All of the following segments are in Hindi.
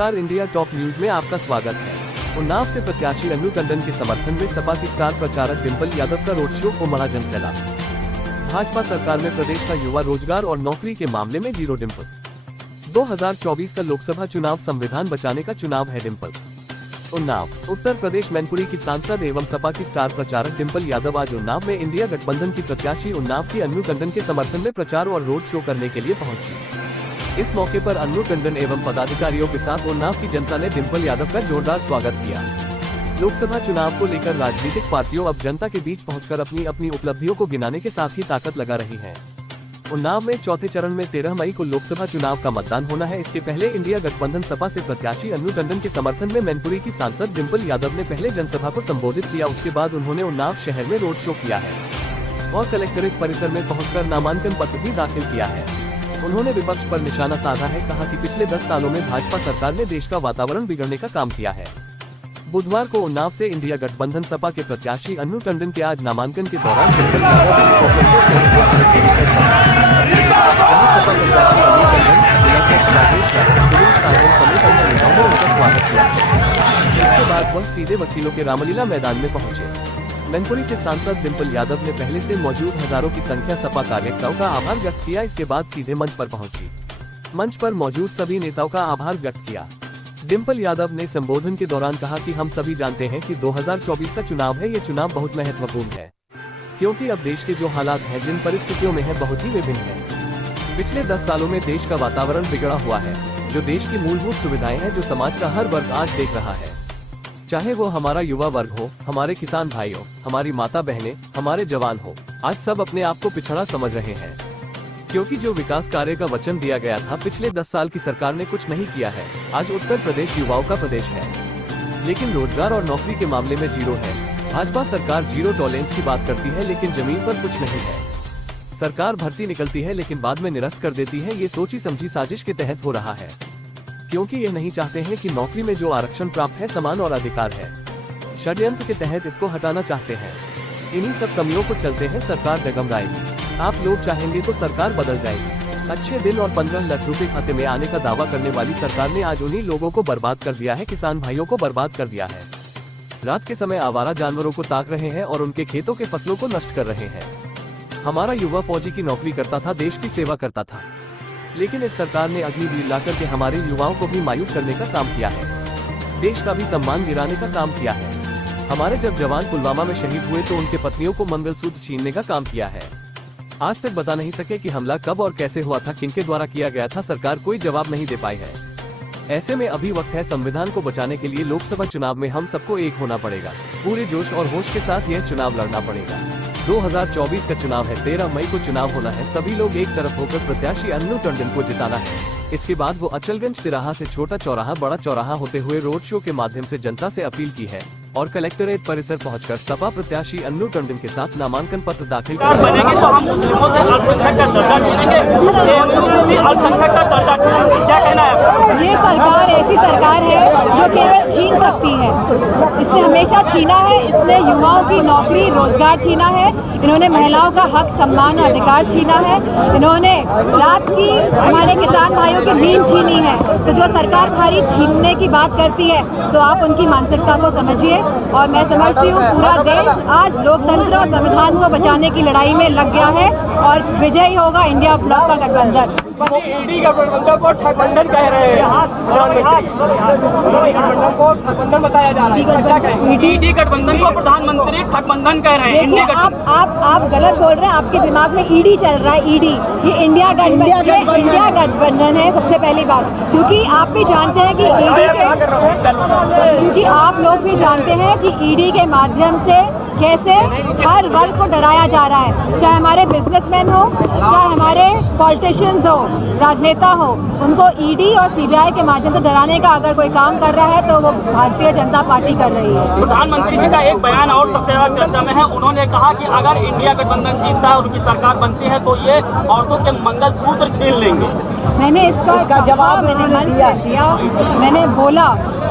नमस्कार, इंडिया टॉप न्यूज में आपका स्वागत है। उन्नाव से प्रत्याशी अन्नू टंडन के समर्थन में सपा की स्टार प्रचारक डिंपल यादव का रोड शो, उमड़ा जनसैलाब। भाजपा सरकार में प्रदेश का युवा रोजगार और नौकरी के मामले में जीरो डिंपल। 2024 का लोकसभा चुनाव संविधान बचाने का चुनाव है। डिंपल उन्नाव उत्तर प्रदेश मैनपुरी की सांसद एवं सपा की स्टार प्रचारक डिंपल यादव आज उन्नाव में इंडिया गठबंधन की प्रत्याशी उन्नाव की अन्नू टंडन के समर्थन में प्रचार और रोड शो करने के लिए पहुंची। इस मौके पर अन्नू टंडन एवं पदाधिकारियों के साथ उन्नाव की जनता ने डिंपल यादव का जोरदार स्वागत किया। लोकसभा चुनाव को लेकर राजनीतिक पार्टियों अब जनता के बीच पहुंचकर अपनी अपनी उपलब्धियों को गिनाने के साथ ही ताकत लगा रही हैं। उन्नाव में चौथे चरण में 13 मई को लोकसभा चुनाव का मतदान होना है। इसके पहले इंडिया गठबंधन सपा से प्रत्याशी अन्नू टंडन के समर्थन में मैनपुरी की सांसद डिंपल यादव ने पहले जनसभा को संबोधित किया। उसके बाद उन्होंने उन्नाव शहर में रोड शो किया है और कलेक्ट्रेट परिसर में पहुंचकर नामांकन पत्र भी दाखिल किया है। उन्होंने विपक्ष पर निशाना साधा है, कहा कि पिछले 10 सालों में भाजपा सरकार ने देश का वातावरण बिगड़ने का काम किया है। बुधवार को उन्नाव से इंडिया गठबंधन सपा के प्रत्याशी अन्नू टंडन के आज नामांकन के दौरान डिंपल यादव सपा प्रत्याशी अन्नू टंडन, जिलाध्यक्ष राजेश राठौर, सुनील सागर समेत अन्य नेताओं ने उनका स्वागत किया। इसके बाद वह सीधे वकीलों के रामलीला मैदान में पहुंचे। मैनपुरी से सांसद डिंपल यादव ने पहले से मौजूद हजारों की संख्या सपा कार्यकर्ताओं का आभार व्यक्त किया। इसके बाद सीधे मंच पर पहुंची। मंच पर मौजूद सभी नेताओं का आभार व्यक्त किया। डिंपल यादव ने संबोधन के दौरान कहा कि हम सभी जानते हैं कि 2024 का चुनाव है। ये चुनाव बहुत महत्वपूर्ण है क्योंकि अब देश के जो हालात हैं, जिन परिस्थितियों में है, बहुत ही विभिन्न है। पिछले 10 सालों में देश का वातावरण बिगड़ा हुआ है। जो देश की मूलभूत सुविधाएं हैं, जो समाज का हर वर्ग आज देख रहा है, चाहे वो हमारा युवा वर्ग हो, हमारे किसान भाई हो, हमारी माता बहनें, हमारे जवान हो, आज सब अपने आप को पिछड़ा समझ रहे हैं क्योंकि जो विकास कार्य का वचन दिया गया था, पिछले 10 साल की सरकार ने कुछ नहीं किया है। आज उत्तर प्रदेश युवाओं का प्रदेश है, लेकिन रोजगार और नौकरी के मामले में जीरो है। भाजपा सरकार जीरो टॉलरेंस की बात करती है, लेकिन जमीन पर कुछ नहीं है। सरकार भर्ती निकलती है लेकिन बाद में निरस्त कर देती है। ये सोची समझी साजिश के तहत हो रहा है क्योंकि ये नहीं चाहते हैं कि नौकरी में जो आरक्षण प्राप्त है, समान और अधिकार है, षड्यंत्र के तहत इसको हटाना चाहते हैं। इन्हीं सब कमियों को चलते हैं सरकार डगमगाएगी। आप लोग चाहेंगे तो सरकार बदल जाएगी। अच्छे दिन और 15 लाख रुपए खाते में आने का दावा करने वाली सरकार ने आज उन्हीं लोगों को बर्बाद कर दिया है, किसान भाइयों को बर्बाद कर दिया है। रात के समय आवारा जानवरों को ताक रहे हैं और उनके खेतों के फसलों को नष्ट कर रहे हैं। हमारा युवा फौजी की नौकरी करता था, देश की सेवा करता था, लेकिन इस सरकार ने अग्निवीर लाकर के हमारे युवाओं को भी मायूस करने का काम किया है। देश का भी सम्मान गिराने का काम किया है। हमारे जब जवान पुलवामा में शहीद हुए तो उनके पत्नियों को मंगलसूत्र छीनने का काम किया है। आज तक बता नहीं सके कि हमला कब और कैसे हुआ था, किनके द्वारा किया गया था। सरकार कोई जवाब नहीं दे पाई है। ऐसे में अभी वक्त है संविधान को बचाने के लिए। लोकसभा चुनाव में हम सबको एक होना पड़ेगा। पूरे जोश और होश के साथ यह चुनाव लड़ना पड़ेगा। 2024 का चुनाव है। 13 मई को चुनाव होना है। सभी लोग एक तरफ होकर प्रत्याशी अन्नू टंडन को जिताना है। इसके बाद वो अचलगंज तिराहा से छोटा चौराहा, बड़ा चौराहा होते हुए रोड शो के माध्यम से जनता से अपील की है और कलेक्ट्रेट परिसर पहुंचकर सपा प्रत्याशी अन्नू टंडन के साथ नामांकन पत्र दाखिल बनेगी तो हम मुस्लिमों से अल्पसंख्यक का दर्जा छीनेंगे, भी अल्पसंख्यक का दर्जा छीनेंगे। क्या कहना है? ये सरकार ऐसी सरकार है जो केवल छीन सकती है। इसने हमेशा छीना है। इसने युवाओं की नौकरी रोजगार छीना है। इन्होंने महिलाओं का हक, सम्मान और अधिकार छीना है। इन्होंने रात की हमारे किसान भाइयों की नींद छीनी है। तो जो सरकार खाली छीनने की बात करती है, तो आप उनकी मानसिकता को समझिए। और मैं समझती हूँ पूरा देश आज लोकतंत्र और संविधान को बचाने की लड़ाई में लग गया है और विजयी होगा इंडिया ब्लॉक का गठबंधन। ईडी गठबंधन को ठगबंधन कह रहे हैं। गठबंधन को ठगबंधन बताया जा रहा है। ईडी गठबंधन को प्रधानमंत्री ठगबंधन कह रहे हैं। देखिए, आप गलत बोल रहे हैं। आपके दिमाग में ईडी चल रहा है। ईडी ये इंडिया गठबंधन है। सबसे पहली बात, क्योंकि आप भी जानते हैं कि क्योंकि आप लोग भी जानते हैं कि ईडी के माध्यम से कैसे हर वर्ग को डराया जा रहा है। चाहे हमारे बिजनेसमैन हो, चाहे हमारे पॉलिटिशियंस हो, राजनेता हो, उनको ईडी और सीबीआई के माध्यम से डराने का अगर कोई काम कर रहा है तो वो भारतीय जनता पार्टी कर रही है। प्रधानमंत्री जी का एक बयान और सबसे ज्यादा चर्चा में है। उन्होंने कहा कि अगर इंडिया गठबंधन जीतता है, उनकी सरकार बनती है, तो ये औरतों के मंगलसूत्र छीन लेंगे। मैंने इसका जवाब मैंने मन से दिया। मैंने बोला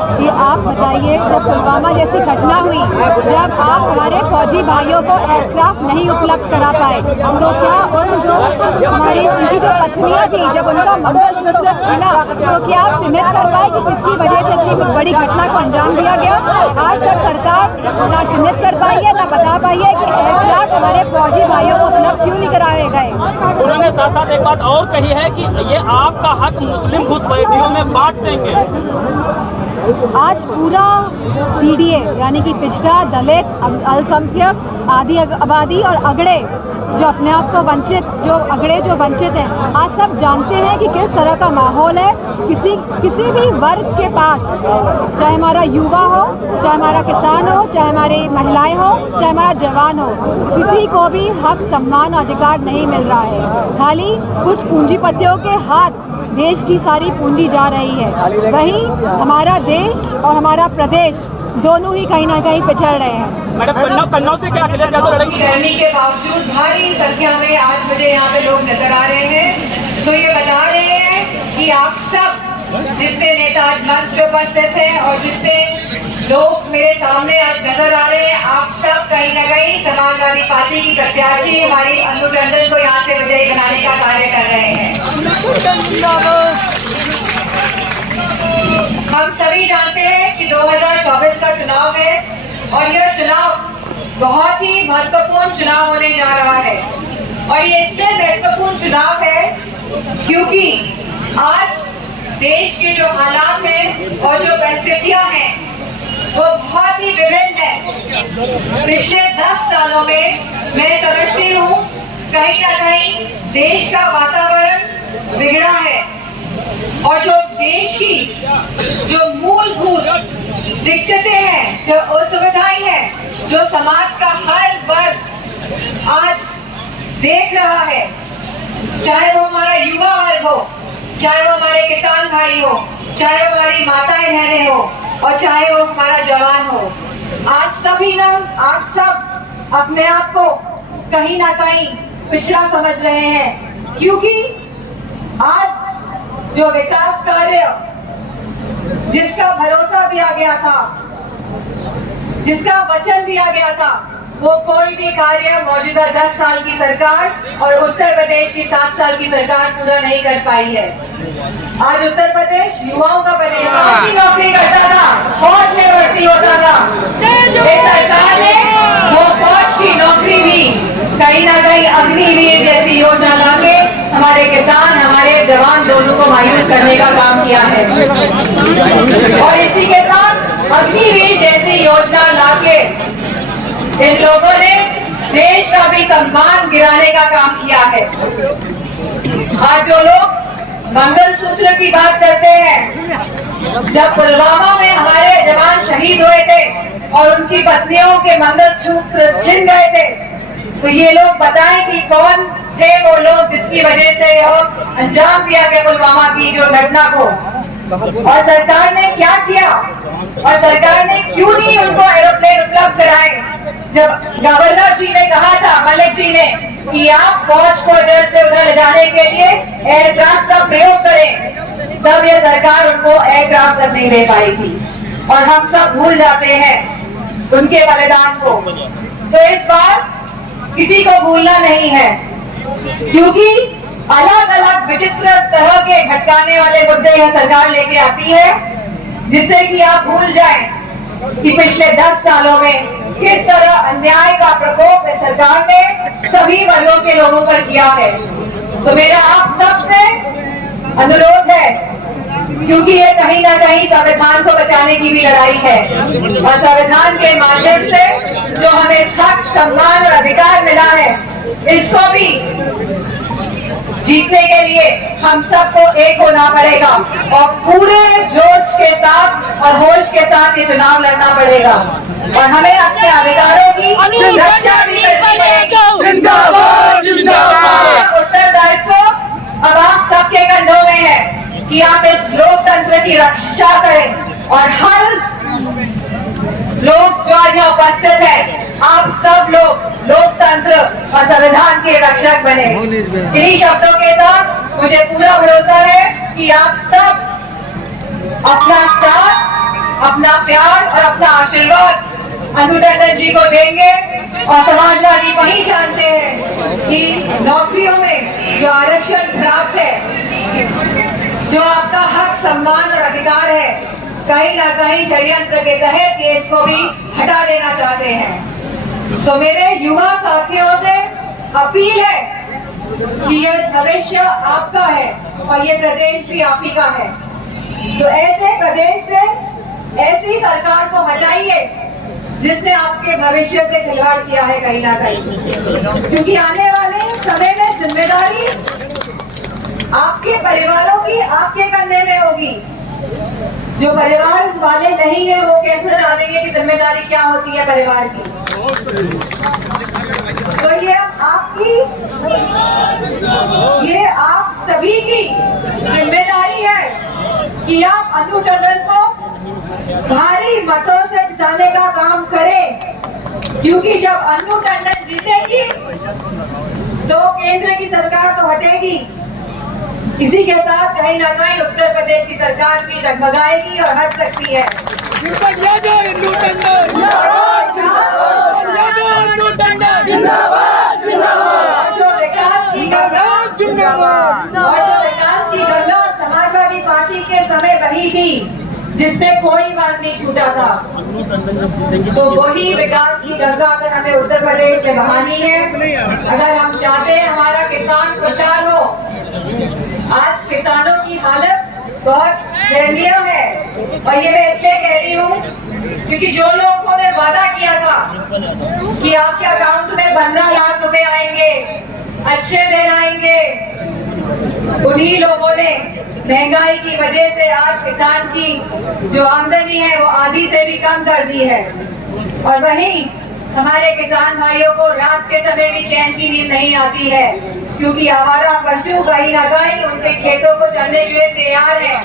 कि आप बताइए, जब पुलवामा जैसी घटना हुई, जब आप हमारे फौजी भाइयों को एयरक्राफ्ट नहीं उपलब्ध करा पाए, तो क्या उनकी जो पत्नियां थी, जब उनका मंगलसूत्र खूबसूरत छीना, तो क्या आप चिन्हित कर पाए कि किसकी वजह से इतनी बड़ी घटना को अंजाम दिया गया? आज तक सरकार ना चिन्हित कर पाई है, ना बता पाई है कि एयरक्राफ्ट हमारे फौजी भाइयों को उपलब्ध क्यों नहीं कराए गए। उन्होंने साथ साथ एक बात और कही है कि ये आपका हक मुस्लिम घुसपैठियों में बांट देंगे। आज पूरा पीडीए यानी कि पिछड़ा, दलित, अल्पसंख्यक, आदि आबादी और अगड़े जो अपने आप को वंचित, जो वंचित हैं, आज सब जानते हैं कि किस तरह का माहौल है। किसी भी वर्ग के पास, चाहे हमारा युवा हो, चाहे हमारा किसान हो, चाहे हमारी महिलाएं हो, चाहे हमारा जवान हो, किसी को भी हक, सम्मान और अधिकार नहीं मिल रहा है। खाली कुछ पूंजीपतियों के हाथ देश की सारी पूंजी जा रही है। वहीं हमारा देश और हमारा प्रदेश दोनों ही कहीं ना कहीं पिछड़ रहे हैं। मैडम, कन्नौज से क्या अखिलेश यादव लड़ेंगे? गर्मी के बावजूद भारी संख्या में आज मुझे यहाँ पे लोग नजर आ रहे हैं, तो ये बता रहे हैं कि आप सब जितने नेता आज मंच पे उपस्थित हैं और जितने लोग मेरे सामने आज नजर आ रहे हैं, आप सब कहीं न कहीं समाजवादी पार्टी की प्रत्याशी हमारी अनु टंडन को यहाँ से विजयी बनाने का कार्य कर रहे हैं। हम सभी जानते हैं कि 2024 का चुनाव है और यह चुनाव बहुत ही महत्वपूर्ण चुनाव होने जा रहा है। और ये इसलिए महत्वपूर्ण चुनाव है क्योंकि आज देश के जो हालात हैं और जो परिस्थितियां हैं वो बहुत ही विभिन्न है। पिछले 10 सालों में मैं समझती हूँ कहीं ना कहीं देश का वातावरण बिगड़ा है और जो देश की जो मूलभूत दिक्कतें हैं, जो असुविधाएं हैं, जो समाज का हर वर्ग आज देख रहा है, चाहे वो हमारा युवा वर्ग हो, चाहे वो हमारे किसान भाई हो, चाहे वो हमारी माताएं बहनें हो और चाहे वो हमारा जवान हो, आज सब अपने आप को कहीं ना कहीं पिछड़ा समझ रहे हैं। क्योंकि आज जो विकास कार्य जिसका भरोसा दिया गया था, जिसका वचन दिया गया था, वो कोई भी कार्य मौजूदा 10 साल की सरकार और उत्तर प्रदेश की 7 साल की सरकार पूरा नहीं कर पाई है। आज उत्तर प्रदेश युवाओं का बनेगा, की नौकरी करता था, फौज में भर्ती होता था। इस सरकार ने वो फौज की नौकरी भी कहीं ना कहीं अग्निवीर जैसी योजना लाके हमारे किसान, हमारे जवान दोनों को मायूस करने का काम किया है। और इसी के साथ अग्निवीर जैसी योजना लाके इन लोगों ने देश का भी सम्मान गिराने का काम किया है। आज जो लोग मंगलसूत्र की बात करते हैं, जब पुलवामा में हमारे जवान शहीद हुए थे और उनकी पत्नियों के मंगलसूत्र छिन गए थे, तो ये लोग बताएं कि कौन थे वो लोग जिसकी वजह से अंजाम दिया गया पुलवामा की जो घटना को। और सरकार ने क्या किया और सरकार ने क्यों नहीं उनको एरोप्लेन उपलब्ध कराए? जब गवर्नर जी ने कहा था, मलिक जी ने, कि आप फौज को इधर से उधर ले जाने के लिए एयरक्राफ्ट का प्रयोग करें, तब ये सरकार उनको एयरक्राफ्ट तक नहीं दे पाई थी। और हम सब भूल जाते हैं उनके बलिदान को। तो इस बार किसी को भूलना नहीं है, क्योंकि अलग अलग विचित्र तरह के भटकाने वाले मुद्दे यह सरकार लेके आती है, जिससे कि आप भूल जाएं कि पिछले 10 सालों में किस तरह अन्याय का प्रकोप इस सरकार ने सभी वर्गों के लोगों पर किया है। तो मेरा आप सबसे अनुरोध है, क्योंकि ये कहीं ना कहीं संविधान को बचाने की भी लड़ाई है और संविधान के माध्यम से जो हमें हक, सम्मान और अधिकार मिला है, इसको भी जीतने के लिए हम सबको एक होना पड़ेगा और पूरे जोश के साथ और होश के साथ ये चुनाव लड़ना पड़ेगा और हमें अपने अधिकारों की रक्षा भी करनी पड़ेगी। जिंदाबाद, जिंदाबाद। उत्तरदायित्व अब आप सबके कंधों में है कि आप इस लोकतंत्र की रक्षा करें और हर लोग जो आज यहाँ उपस्थित है, आप सब लोग लोकतंत्र और संविधान के रक्षक बने। इन्हीं शब्दों के साथ मुझे पूरा भरोसा है कि आप सब अपना साथ, अपना प्यार और अपना आशीर्वाद अनु टंडन जी को देंगे। और समाजवादी वही जानते हैं कि नौकरियों में जो आरक्षण प्राप्त है, जो कहीं ना कहीं षड्यंत्र के तहत ये इसको भी हटा देना चाहते हैं। तो मेरे युवा साथियों से अपील है कि ये भविष्य आपका है और ये प्रदेश भी आप ही का है। तो ऐसे प्रदेश से ऐसी सरकार को हटाइए जिसने आपके भविष्य से खिलवाड़ किया है कहीं ना कहीं, क्योंकि आने वाले समय में जिम्मेदारी आपके परिवारों की आपके कंधे में होगी। जो परिवार वाले नहीं है वो कैसे जानेंगे कि जिम्मेदारी क्या होती है परिवार की। तो ये आप सभी की जिम्मेदारी है कि आप अनु टंडन को भारी मतों से जिताने का काम करें, क्योंकि जब अनु टंडन जीतेगी तो केंद्र की सरकार तो हटेगी। इसी के साथ कहीं ना कहीं उत्तर प्रदेश की सरकार भी डगमगाएगी और हट सकती है। जो विकास की गंगा समाजवादी पार्टी के समय वही थी जिसमें कोई बात नहीं छूटा था, तो वही विकास की गंगा अगर हमें उत्तर प्रदेश में बहानी है, अगर हम चाहते हैं हमारा किसान खुशहाल हो। आज किसानों की हालत बहुत दयनीय है और ये मैं इसलिए कह रही हूँ क्योंकि जो लोगों ने वादा किया था कि आपके अकाउंट में 15 लाख रुपए आएंगे, अच्छे दिन आएंगे, उन्हीं लोगों ने महंगाई की वजह से आज किसान की जो आमदनी है वो आधी से भी कम कर दी है। और वहीं हमारे किसान भाइयों को रात के समय भी चैन की नींद नहीं आती है, क्योंकि आवारा पशु कहीं ना कहीं उनके खेतों को चलने के लिए तैयार है।